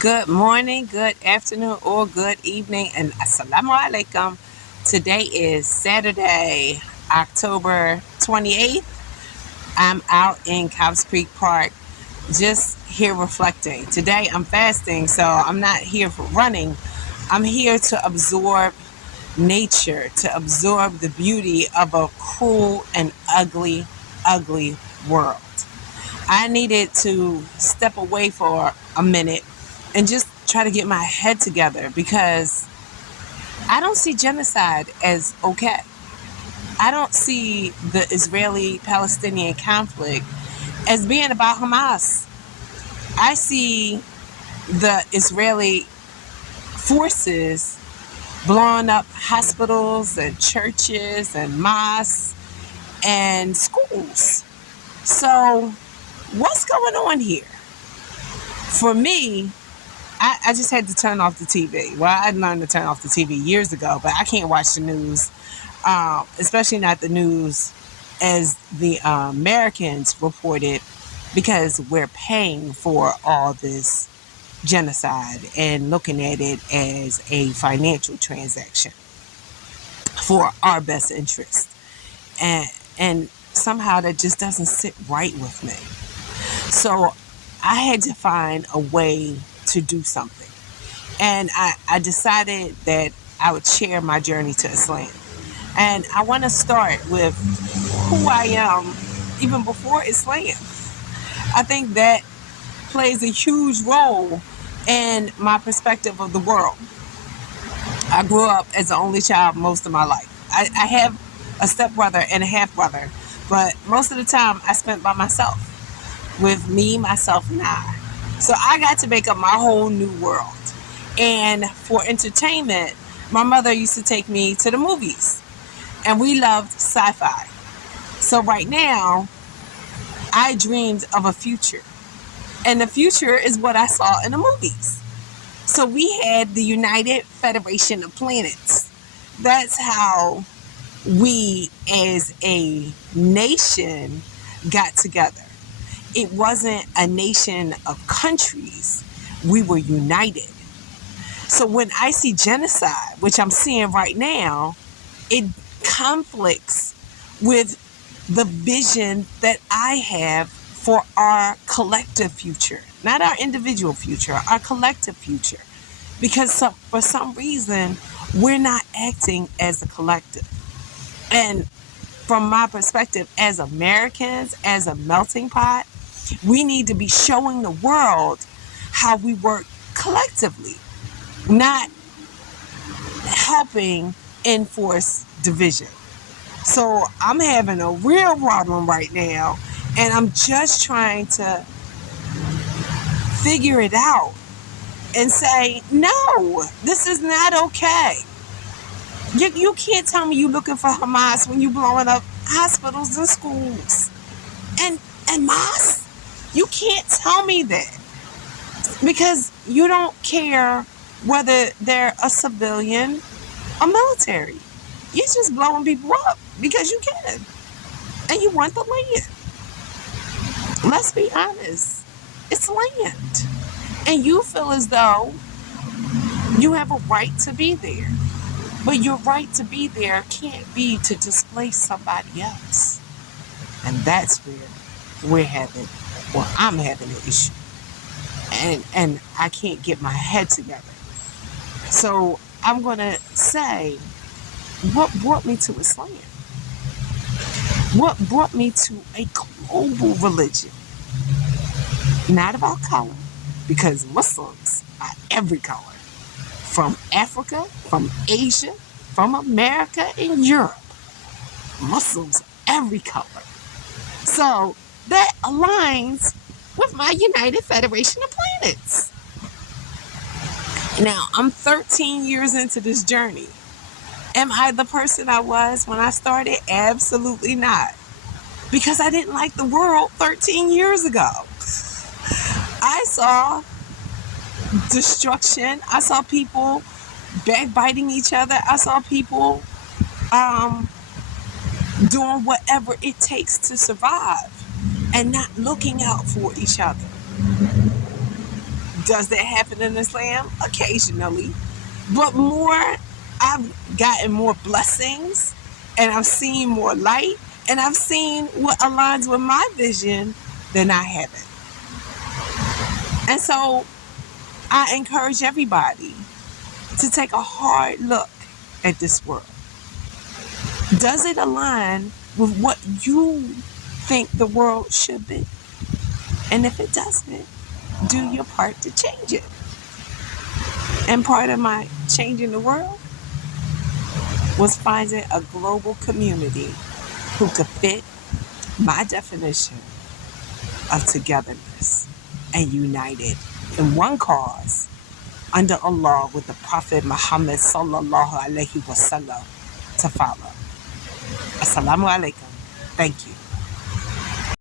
Good morning, good afternoon, or good evening, and assalamu alaikum. Today is Saturday, October 28th. I'm out in Cobbs Creek Park, just here reflecting. Today I'm fasting, so I'm not here for running. I'm here to absorb nature, to absorb the beauty of a cruel and ugly, ugly world. I needed to step away for a minute and just try to get my head together because I don't see genocide as okay. I don't see the Israeli Palestinian conflict as being about Hamas. I see the Israeli forces blowing up hospitals and churches and mosques and schools. So, what's going on here? For me, I just had to turn off the TV. Well, I learned to turn off the TV years ago, but I can't watch the news, especially not the news as the Americans reported, because we're paying for all this genocide and looking at it as a financial transaction for our best interest. And, and somehow that just doesn't sit right with me. So I had to find a way to do something. And I decided that I would share my journey to Islam. And I want to start with who I am even before Islam. I think that plays a huge role in my perspective of the world. I grew up as the only child most of my life. I have a stepbrother and a half brother, but most of the time I spent by myself with me, myself, and I. So I got to make up my whole new world. And for entertainment, my mother used to take me to the movies, and we loved sci fi. So right now, I dreamed of a future, and the future is what I saw in the movies. So we had the United Federation of Planets. That's how we as a nation got together. It wasn't a nation of countries, we were united. So when I see genocide, which I'm seeing right now, it conflicts with the vision that I have for our collective future, not our individual future, our collective future. Because for some reason, we're not acting as a collective. And from my perspective, as Americans, as a melting pot, we need to be showing the world how we work collectively, not helping enforce division. So I'm having a real problem right now, and I'm just trying to figure it out and say, no, this is not okay. You can't tell me you're looking for Hamas when you're blowing up hospitals and schools and mosques. You can't tell me that because you don't care whether they're a civilian or military. You're just blowing people up because you can and you want the land. Let's be honest, it's land, and you feel as though you have a right to be there. But your right to be there can't be to displace somebody else. And that's where I'm having an issue. And I can't get my head together. So I'm going to say, what brought me to Islam? What brought me to a global religion? Not about color, because Muslims are every color. From Africa, from Asia, from America, and Europe. Muslims are every color. So that aligns with my United Federation of Planets. Now, I'm 13 years into this journey. Am I the person I was when I started? Absolutely not. Because I didn't like the world 13 years ago. I saw destruction. I saw people backbiting each other. I saw people doing whatever it takes to survive and not looking out for each other. Does that happen in Islam? Occasionally. But more, I've gotten more blessings and I've seen more light and I've seen what aligns with my vision than I haven't. And so I encourage everybody to take a hard look at this world. Does it align with what you think the world should be? And if it doesn't, do your part to change it. And part of my changing the world was finding a global community who could fit my definition of togetherness and united in one cause under Allah with the Prophet Muhammad sallallahu alaihi wasallam to follow. Assalamu alaikum. Thank you.